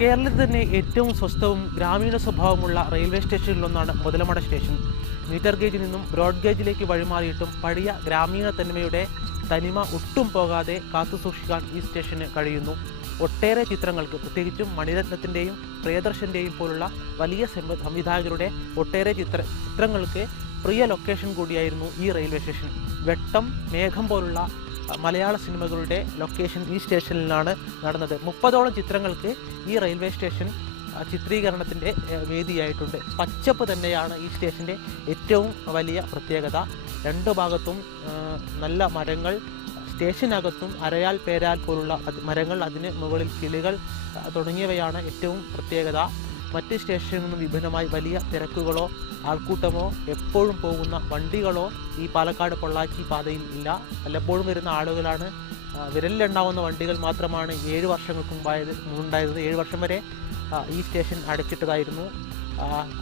കേരളത്തിൽ തന്നെ ഏറ്റവും സ്വസ്ഥവും ഗ്രാമീണ സ്വഭാവമുള്ള റെയിൽവേ സ്റ്റേഷനിലൊന്നാണ് മുതലമട സ്റ്റേഷൻ. മീറ്റർ ഗേജിൽ നിന്നും ബ്രോഡ് ഗേജിലേക്ക് വഴിമാറിയിട്ടും പഴയ ഗ്രാമീണ തനിമയുടെ തനിമ ഒട്ടും പോകാതെ കാത്തുസൂക്ഷിക്കാൻ ഈ സ്റ്റേഷന് കഴിയുന്നു. ഒട്ടേറെ ചിത്രങ്ങൾക്ക്, പ്രത്യേകിച്ചും മണിരത്നത്തിൻ്റെയും പ്രിയദർശൻ്റെയും പോലുള്ള വലിയ സംവിധായകരുടെ ഒട്ടേറെ ചിത്രങ്ങൾക്ക് പ്രിയ ലൊക്കേഷൻ കൂടിയായിരുന്നു ഈ റെയിൽവേ സ്റ്റേഷൻ. വെട്ടം, മേഘം പോലുള്ള മലയാള സിനിമകളുടെ ലൊക്കേഷൻ ഈ സ്റ്റേഷനിലാണ് നടന്നത്. 30ഓളം ചിത്രങ്ങൾക്ക് ഈ റെയിൽവേ സ്റ്റേഷൻ ചിത്രീകരണത്തിൻ്റെ വേദിയായിട്ടുണ്ട്. പച്ചപ്പ് തന്നെയാണ് ഈ സ്റ്റേഷൻ്റെ ഏറ്റവും വലിയ പ്രത്യേകത. രണ്ടു ഭാഗത്തും നല്ല മരങ്ങൾ, സ്റ്റേഷനകത്തും അരയാൽ പേരാൽ പോലുള്ള മരങ്ങൾ, അതിന് മുകളിൽ കിളികൾ തുടങ്ങിയവയാണ് ഏറ്റവും പ്രത്യേകത. മറ്റ് സ്റ്റേഷനിൽ നിന്നും വിഭിന്നമായി വലിയ തിരക്കുകളോ ആൾക്കൂട്ടമോ എപ്പോഴും പോകുന്ന വണ്ടികളോ ഈ പാലക്കാട് പൊള്ളാച്ചി പാതയിൽ ഇല്ല. വല്ലപ്പോഴും വരുന്ന ആളുകളാണ്. വിരലിലുണ്ടാവുന്ന വണ്ടികൾ മാത്രമാണ് 7 വർഷങ്ങൾക്ക് മുമ്പുണ്ടായിരുന്നത്. 7 വർഷം വരെ ഈ സ്റ്റേഷൻ അടച്ചിട്ടതായിരുന്നു.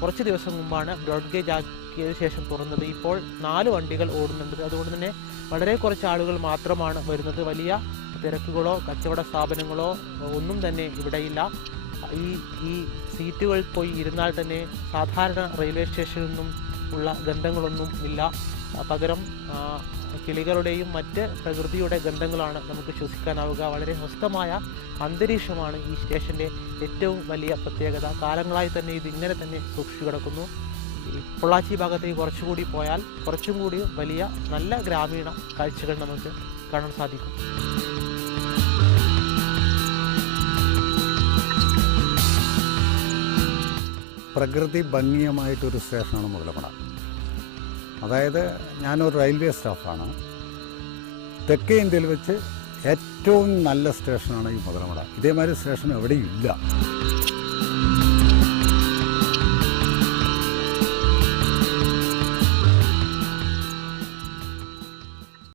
കുറച്ച് ദിവസം മുമ്പാണ് ബ്രോഡ് ഗേജ് ആക്കിയതിനു ശേഷം തുറന്നത്. ഇപ്പോൾ 4 വണ്ടികൾ ഓടുന്നുണ്ട്. അതുകൊണ്ട് തന്നെ വളരെ കുറച്ച് ആളുകൾ മാത്രമാണ് വരുന്നത്. വലിയ തിരക്കുകളോ കച്ചവട സ്ഥാപനങ്ങളോ ഒന്നും തന്നെ ഇവിടെയില്ല. ഈ സീറ്റുകൾ പോയി ഇരുന്നാൽ തന്നെ സാധാരണ റെയിൽവേ സ്റ്റേഷനിൽ നിന്നും ഉള്ള ഗന്ധങ്ങളൊന്നും ഇല്ല. പകരം കിളികളുടെയും മറ്റ് പ്രകൃതിയുടെ ഗന്ധങ്ങളാണ് നമുക്ക് ശ്വസിക്കാനാവുക. വളരെ സ്വസ്ഥമായ അന്തരീക്ഷമാണ് ഈ സ്റ്റേഷൻ്റെ ഏറ്റവും വലിയ പ്രത്യേകത. കാലങ്ങളായി തന്നെ ഇതിങ്ങനെ തന്നെ സൂക്ഷിച്ചു കിടക്കുന്നു. ഈ പൊള്ളാച്ചി ഭാഗത്തേക്ക് കുറച്ചുകൂടി പോയാൽ കുറച്ചും കൂടി വലിയ നല്ല ഗ്രാമീണ കാഴ്ചകൾ നമുക്ക് കാണാൻ സാധിക്കും. പ്രകൃതി ഭംഗിയമായിട്ടൊരു സ്റ്റേഷനാണ് മുതലമട. അതായത് ഞാനൊരു റെയിൽവേ സ്റ്റാഫാണ്. തെക്കേ ഇന്ത്യയിൽ വെച്ച് ഏറ്റവും നല്ല സ്റ്റേഷനാണ് ഈ മുതലമട. ഇതേമാതിരി സ്റ്റേഷൻ എവിടെയും ഇല്ല.